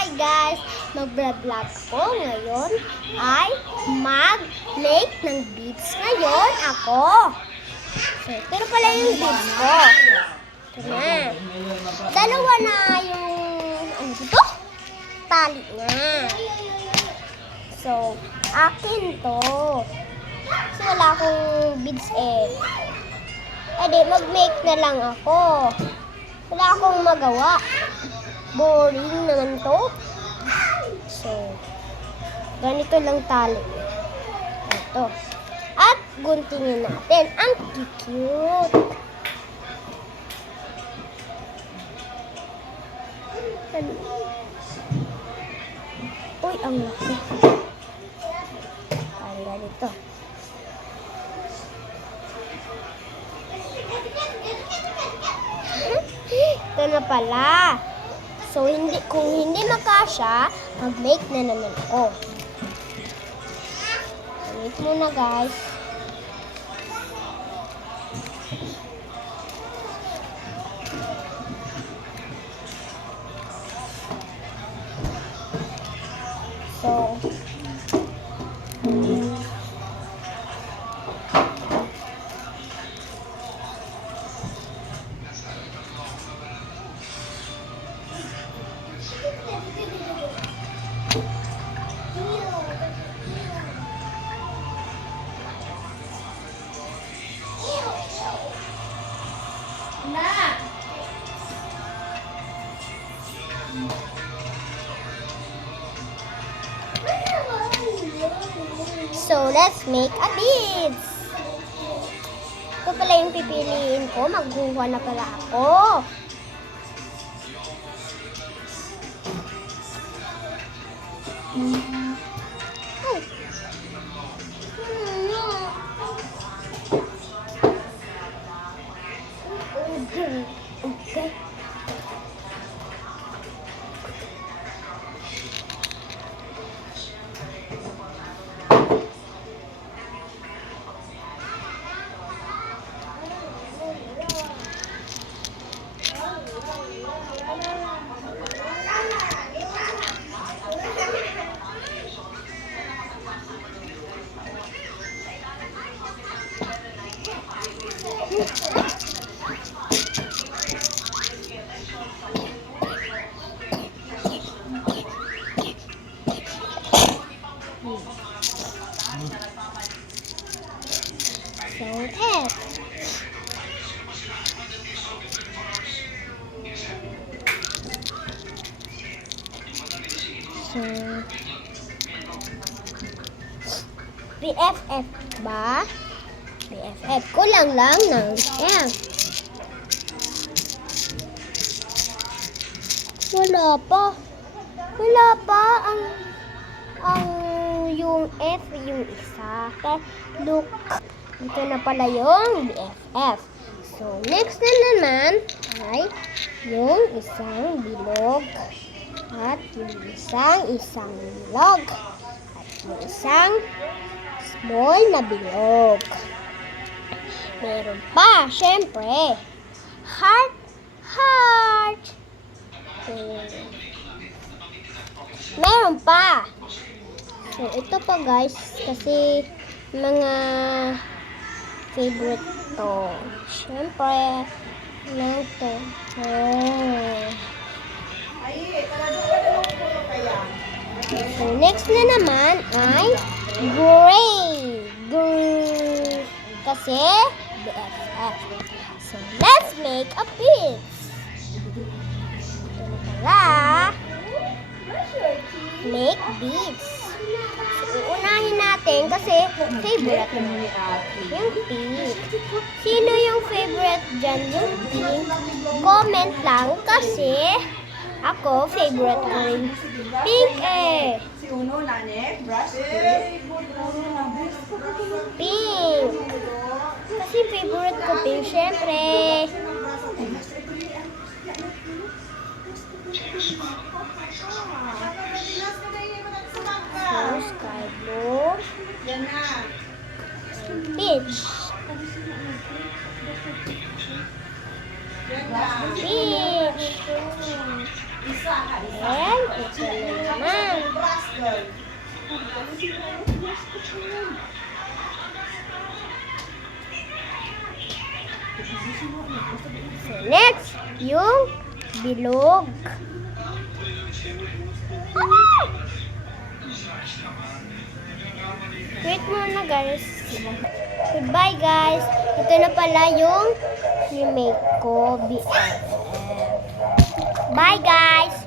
Hi guys! Mag-vlog ako ngayon ay mag-make ng beads ngayon ako. So, ito na pala yung beads ko. Ito na. Dalawa na yung, ano dito? Tali na. So, akin to. Kasi wala akong beads eh. Edi, mag-make na lang ako. Wala akong magawa. Boring naman to. So, ganito lang tali. Ito. At guntingin natin. Ang cute. Uy, ang laki. Parang ganito. Ito na pala. So, kung hindi makasya, mag-make na naman ako. Wait muna, guys. So, let's make a beads. Ito pala yung pipiliin ko. Maghuha na pala ako. Okay. So, BFF ba? BFF. Kulang lang ng F. Wala pa. Wala pa ang yung F yung isa. Okay? Look. Ito na pala yung BFF. So, next na naman ay yung isang bilog. At yung isang bilog. At yung isang small na bilog. Meron pa, syempre, heart. Meron pa. So, ito pa guys, kasi mga favorite to. Syempre, lang to. So, next na naman ay gray. Kasi BFF. So, let's make a beads. Ito na pala. Make beads. So, uunahin natin kasi favorite yung pink. Sino yung favorite dyan? Yung pink? Comment lang kasi ako, favorite ko rin pink eh. Pink. Kasi favorite ko pink, syempre. So, sky blue. Peach. Peach. And ito na naman. So, next, yung bilog. Wait muna guys. Goodbye guys. Ito na pala yung remake ko, BFF. Bye guys!